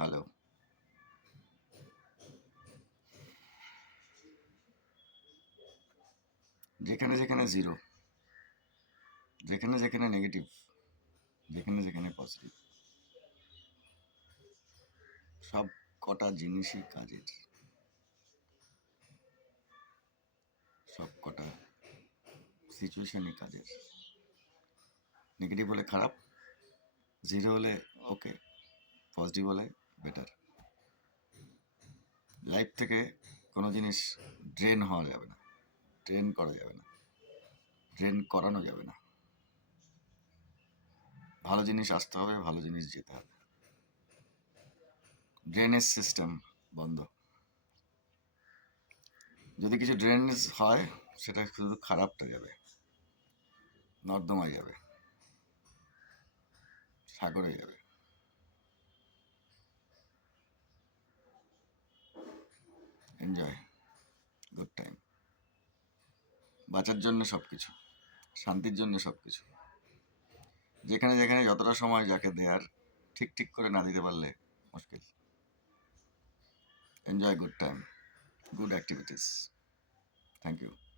Hello. যেখানে যেখানে zero, যেখানে যেখানে নেগেটিভ, যেখানে যেখানে পজিটিভ, সব কটা জিনিসই কাজের, সব কটা সিচুয়েশনই কাজের। নেগেটিভ হলে খারাপ, জিরো হলে ওকে, পজিটিভ হলে বেটার। লাইফ থেকে কোনো জিনিস ড্রেন হওয়া যাবে না, ড্রেন করা যাবে না, ড্রেন করানো যাবে না। ভালো জিনিস আসতে হবে, ভালো জিনিস যেতে হবে। ড্রেনেজ সিস্টেম বন্ধ। যদি কিছু ড্রেনেজ হয়, সেটা শুধু খারাপটা যাবে, নর্দমায় যাবে, সাগরে যাবে। Enjoy, good time. বাঁচার জন্য সব কিছু, শান্তির জন্য সব কিছু। যেখানে যেখানে যতটা সময় যাকে দেয়ার ঠিক ঠিক করে না দিতে পারলে মুশকিল। Enjoy, good time, good activities. Thank you.